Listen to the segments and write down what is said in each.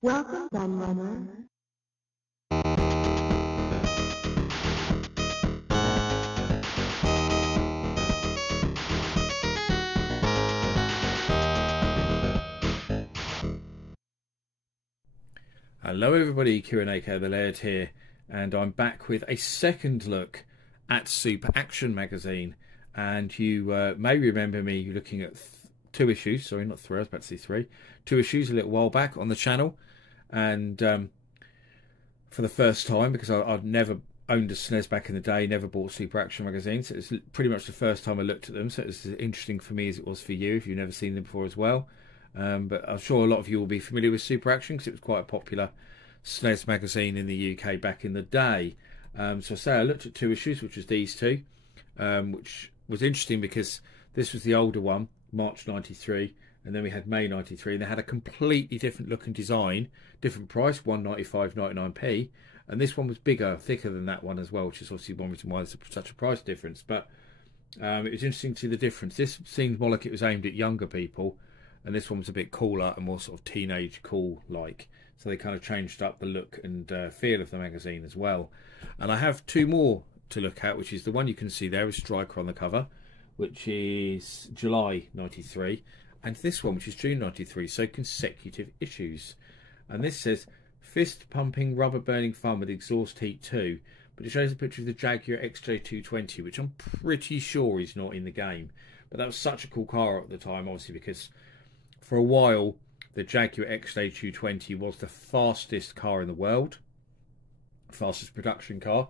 Welcome, Gunrunner. Hello everybody, Kieran aka the Laird here, and I'm back with a second look at Super Action magazine. And you may remember me looking at two issues, sorry not three, I was about to say three, two issues a little while back on the channel. And for the first time, because I'd never owned a SNES back in the day, never bought Super Action magazines, so it's pretty much the first time I looked at them, so it's as interesting for me as it was for you if you've never seen them before as well. But I'm sure a lot of you will be familiar with Super Action because it was quite a popular SNES magazine in the UK back in the day. So I looked at two issues, which was these two, which was interesting because this was the older one, March 93, and then we had May 93, and they had a completely different look and design, different price, £1.95.99, and this one was bigger, thicker than that one as well, which is obviously one reason why there's such a price difference. But it was interesting to see the difference. This seemed more like it was aimed at younger people, and this one was a bit cooler and more sort of teenage cool like. So they kind of changed up the look and feel of the magazine as well. And I have two more to look at, which is the one you can see there is Striker on the cover, which is July 93, and this one, which is June 93, so consecutive issues. And this says fist pumping rubber burning fun with exhaust heat 2, but it shows a picture of the Jaguar XJ220, which I'm pretty sure is not in the game. But that was such a cool car at the time, obviously, because for a while the Jaguar XJ220 was the fastest car in the world, fastest production car,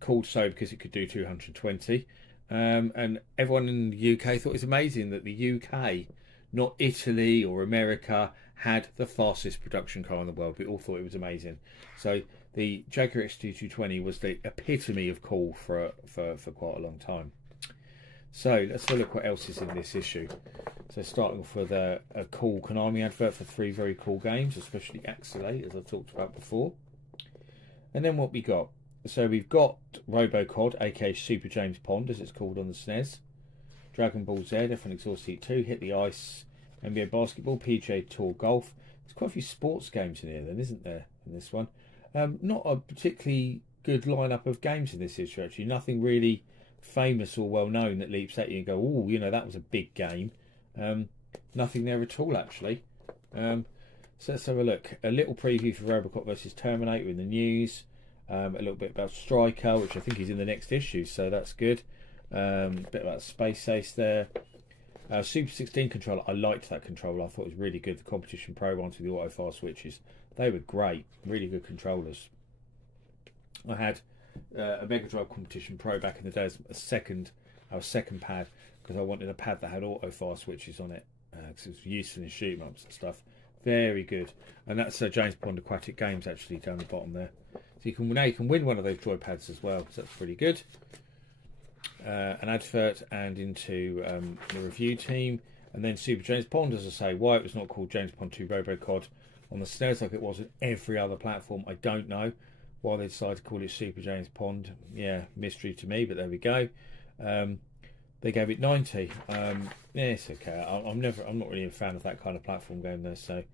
called so because it could do 220, and everyone in the UK thought it was amazing that the UK, not Italy or America, had the fastest production car in the world. We all thought it was amazing. So the Jaguar XJ220 was the epitome of cool for quite a long time. So let's have a look what else is in this issue. So starting off with a cool Konami advert for three very cool games, especially Axelate, as I've talked about before. And then what we got? So we've got RoboCod, aka Super James Pond, as it's called on the SNES. Dragon Ball Z, F1 Exhaust Heat 2, Hit the Ice, NBA Basketball, PGA Tour Golf. There's quite a few sports games in here then, isn't there, in this one? Not a particularly good lineup of games in this issue, actually. Nothing really famous or well known that leaps at you and go, oh, you know, that was a big game. Nothing there at all, actually. So let's have a look. A little preview for Robocop versus Terminator in the news. A little bit about Striker, which I think is in the next issue, so that's good. A bit about Space Ace there. Super 16 controller. I liked that controller. I thought it was really good. The Competition Pro ones with the auto fire switches, they were great. Really good controllers. I had a Mega Drive Competition Pro back in the day as a second pad, because I wanted a pad that had auto fire switches on it, because it was useful in shoot 'em ups and stuff. Very good. And that's James Pond Aquatic Games actually down the bottom there. So you can win one of those joypads as well, so that's pretty good. An advert and into the review team, and then Super James Pond, as I say. Why it was not called James Pond 2 RoboCod on the SNES like it was on every other platform, I don't know. Why they decided to call it Super James Pond, yeah, mystery to me, but there we go. They gave it 90. Yeah, it's okay. I'm not really a fan of that kind of platform game there. So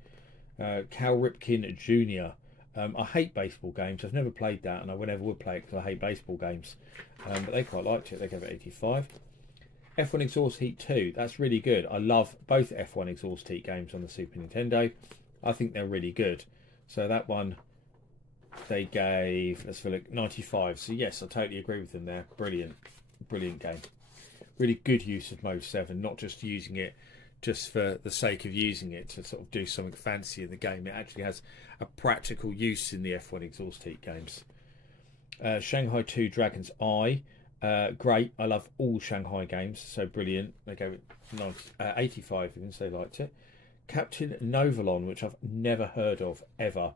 Cal Ripken Jr. I hate baseball games. I've never played that, and I never would play it because I hate baseball games. But they quite liked it. They gave it 85. F1 Exhaust Heat 2. That's really good. I love both F1 Exhaust Heat games on the Super Nintendo. I think they're really good. So that one they gave, let's look, 95. So yes, I totally agree with them there. Brilliant game. Really good use of Mode 7, not just using it just for the sake of using it to sort of do something fancy in the game. It actually has a practical use in the F1 Exhaust Heat games. Shanghai 2 Dragon's Eye. Great. I love all Shanghai games, so brilliant. They gave it 85 even, so they liked it. Captain Novolon, which I've never heard of ever.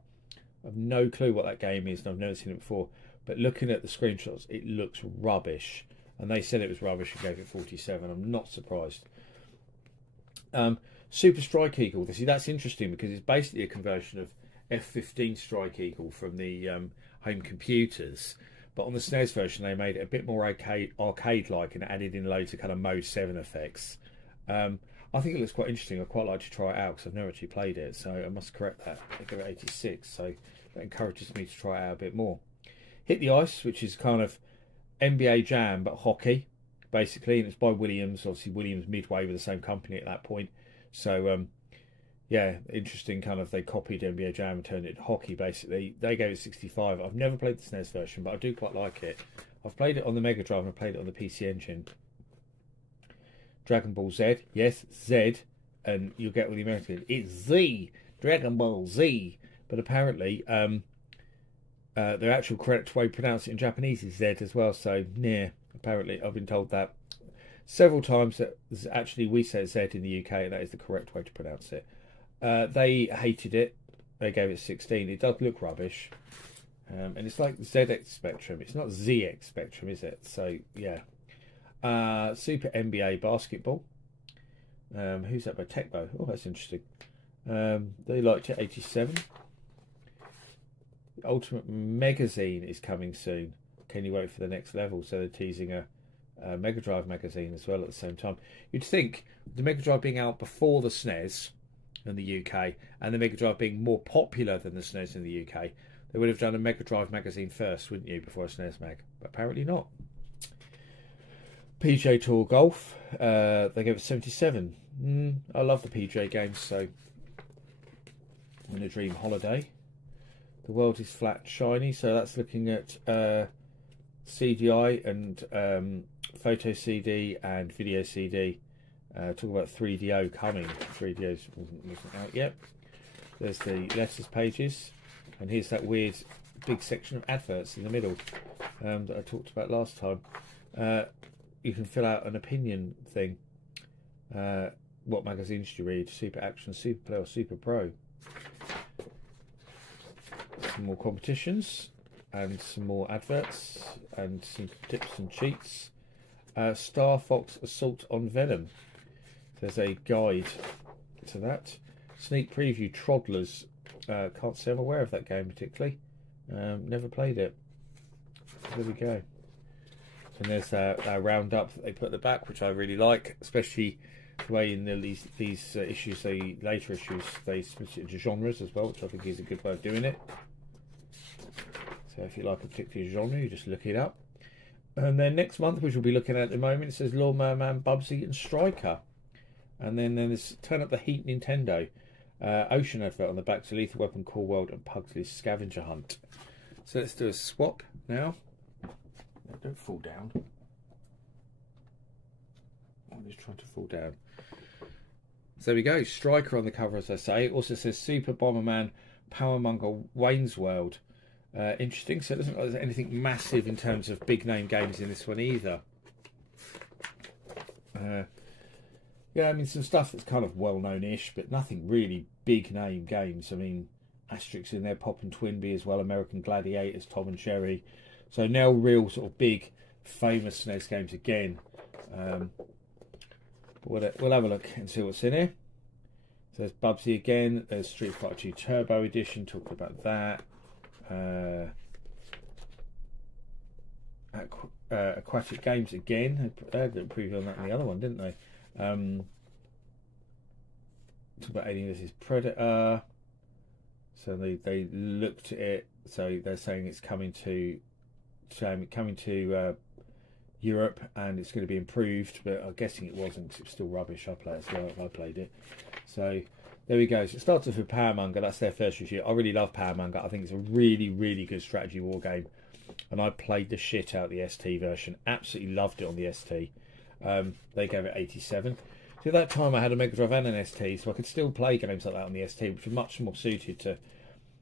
I've no clue what that game is, and I've never seen it before. But looking at the screenshots, it looks rubbish. And they said it was rubbish and gave it 47. I'm not surprised. Super Strike Eagle. See, that's interesting because it's basically a conversion of F-15 Strike Eagle from the home computers. But on the SNES version, they made it a bit more arcade-like and added in loads of kind of Mode 7 effects. I think it looks quite interesting. I'd quite like to try it out because I've never actually played it, so I must correct that. I give it 86, so that encourages me to try it out a bit more. Hit the Ice, which is kind of NBA Jam but hockey, basically, and it's by Williams. Obviously, Williams Midway were the same company at that point, so yeah, interesting. Kind of they copied NBA Jam and turned it to hockey. Basically, they gave it 65. I've never played the SNES version, but I do quite like it. I've played it on the Mega Drive and I've played it on the PC Engine. Dragon Ball Z, yes, Z, and you'll get with the American. It's Z, Dragon Ball Z, but apparently the actual correct way to pronounce it in Japanese is Z as well. So yeah, apparently I've been told that several times that actually we say Z in the UK, and that is the correct way to pronounce it. They hated it. They gave it 16. It does look rubbish, and it's like ZX Spectrum. It's not ZX Spectrum, is it? So yeah. Super NBA Basketball. Who's that by? Tecmo. Oh, that's interesting. They liked it. 87. Ultimate Magazine is coming soon. Can you wait for the next level? So they're teasing a Mega Drive magazine as well at the same time. You'd think the Mega Drive being out before the SNES in the UK and the Mega Drive being more popular than the SNES in the UK, they would have done a Mega Drive magazine first, wouldn't you, before a SNES mag? But apparently not. PJ Tour Golf, they gave it 77. I love the PJ games, so I'm in a dream holiday. The World is Flat Shiny, so that's looking at CDI and photo CD and video CD. Talk about 3DO coming. 3DO wasn't out yet. There's the letters pages, and here's that weird big section of adverts in the middle that I talked about last time. You can fill out an opinion thing. What magazines do you read? Super Action, Super Play, or Super Pro? Some more competitions and some more adverts and some tips and cheats. Star Fox Assault on Venom. There's a guide to that. Sneak preview Troddlers. Can't say I'm aware of that game particularly. Never played it. There we go. And there's a roundup that they put at the back, which I really like, especially the way in these issues, later issues, they split it into genres as well, which I think is a good way of doing it. So if you like a particular genre, you just look it up. And then next month, which we'll be looking at the moment, it says Lawnmower Man, Bubsy and Striker. And then there's Turn Up the Heat Nintendo. Ocean advert on the back to Lethal Weapon, Cool World and Pugsley's Scavenger Hunt. So let's do a swap now. Don't fall down. I'm just trying to fall down. So there we go. Striker on the cover, as I say. It also says Super Bomberman, Powermonger, Wayne's World. Interesting. So it doesn't look like there's anything massive in terms of big name games in this one either. Yeah, I mean, some stuff that's kind of well known-ish, but nothing really big name games. I mean, Asterix in there, Pop and Twinbee as well, American Gladiators, Tom and Jerry. So now real sort of big, famous SNES games again. We'll have a look and see what's in here. So there's Bubsy again. There's Street Fighter 2 Turbo Edition. Talked about that. Aquatic Games again. They had a preview on that in the other one, didn't they? Talk about Alien vs Predator. So they looked at it. So they're saying it's coming to Europe and it's going to be improved, but I'm guessing it wasn't because it was still rubbish. I played it. So there we go. So it starts off with Powermonger. That's their first review. I really love Powermonger. I think it's a really, really good strategy war game. And I played the shit out of the ST version. Absolutely loved it on the ST. They gave it 87. So at that time I had a Mega Drive and an ST, so I could still play games like that on the ST, which were much more suited to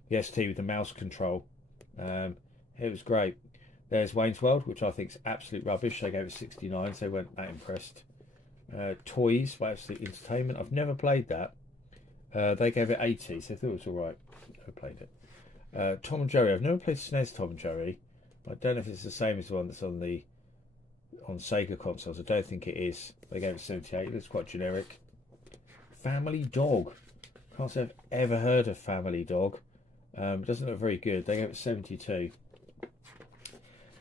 the ST with the mouse control. It was great. There's Wayne's World, which I think is absolute rubbish. They gave it 69, so they weren't that impressed. Toys by Absolute Entertainment. I've never played that. They gave it 80, so I thought it was alright. Never played it. Tom and Jerry. I've never played SNES Tom and Jerry. I don't know if it's the same as the one that's on Sega consoles. I don't think it is. They gave it 78. It looks quite generic. Family Dog. Can't say I've ever heard of Family Dog. It doesn't look very good. They gave it 72.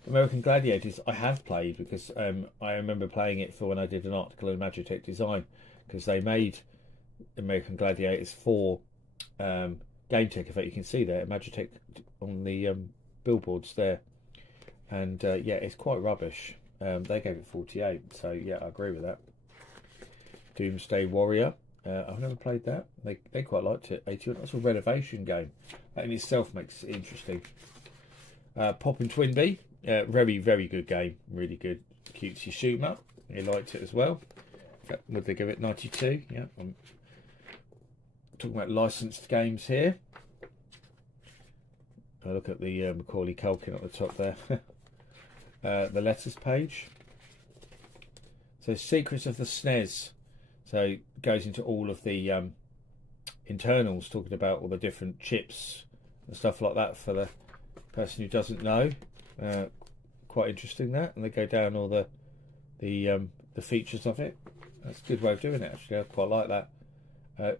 American Gladiators I have played because I remember playing it for when I did an article in Magitech Design. because they made American Gladiators for Game Tech. In fact, you can see there Magitech on the billboards there, and yeah, it's quite rubbish. They gave it 48, so yeah, I agree with that. Doomsday Warrior, I've never played that. They quite liked it. 81. That's a renovation game. That in itself makes it interesting. Pop and Twinbee, very very good game, really good, cutesy shoot 'em up. They liked it as well. Would they give it 92? Yeah, I'm talking about licensed games here. I look at the Macaulay Culkin at the top there. The letters page. So Secrets of the SNES. So it goes into all of the internals, talking about all the different chips and stuff like that for the person who doesn't know. Quite interesting that, and they go down all the features of it. That's a good way of doing it, actually. I quite like that.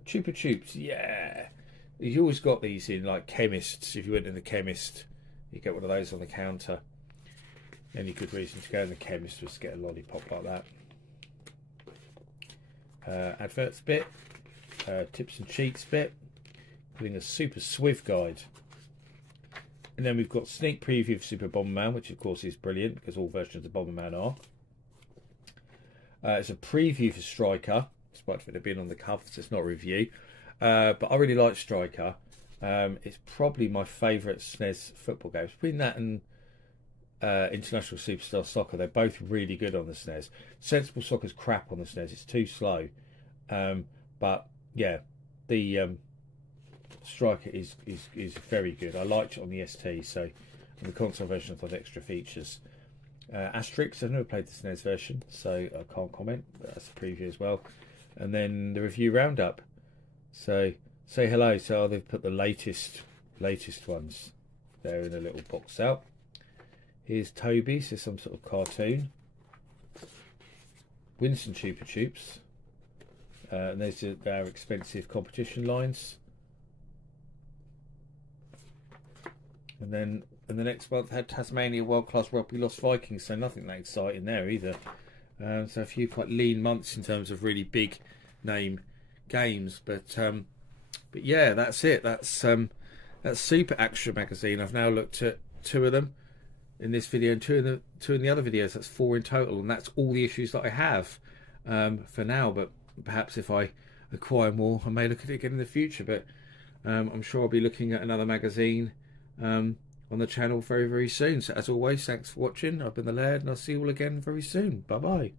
Chupa Chups, yeah. You've always got these in like chemists. If you went in the chemist, you get one of those on the counter. Any good reason to go in the chemist was to get a lollipop like that. Adverts bit, tips and cheats bit, including a Super Swiv guide. And then we've got sneak preview of Super Bomberman, which of course is brilliant because all versions of Bomberman are. It's a preview for Striker, despite it being on the cover, so it's not a review. But I really like Striker. It's probably my favourite SNES football game. Between that and International Superstar Soccer, they're both really good on the SNES. Sensible Soccer's crap on the SNES, it's too slow. But yeah, the Striker is very good. I liked it on the ST, so on the console version I've got extra features. Asterix, I've never played the SNES version, so I can't comment, but that's a preview as well. And then the review roundup. So say hello. So they've put the latest ones there in a little box out. Here's Toby, so some sort of cartoon. Winston Chupa Chups. And there's our expensive competition lines. And then in the next month had Tasmania World Class Rugby Lost Vikings, so nothing that exciting there either. So a few quite lean months in terms of really big name games, but yeah, that's it. That's Super Action Magazine. I've now looked at 2 of them in this video and two in the other videos. That's 4 in total, and that's all the issues that I have for now. But perhaps if I acquire more, I may look at it again in the future. But I'm sure I'll be looking at another magazine on the channel very very soon. So as always, thanks for watching. I've been the Laird, and I'll see you all again very soon. Bye bye.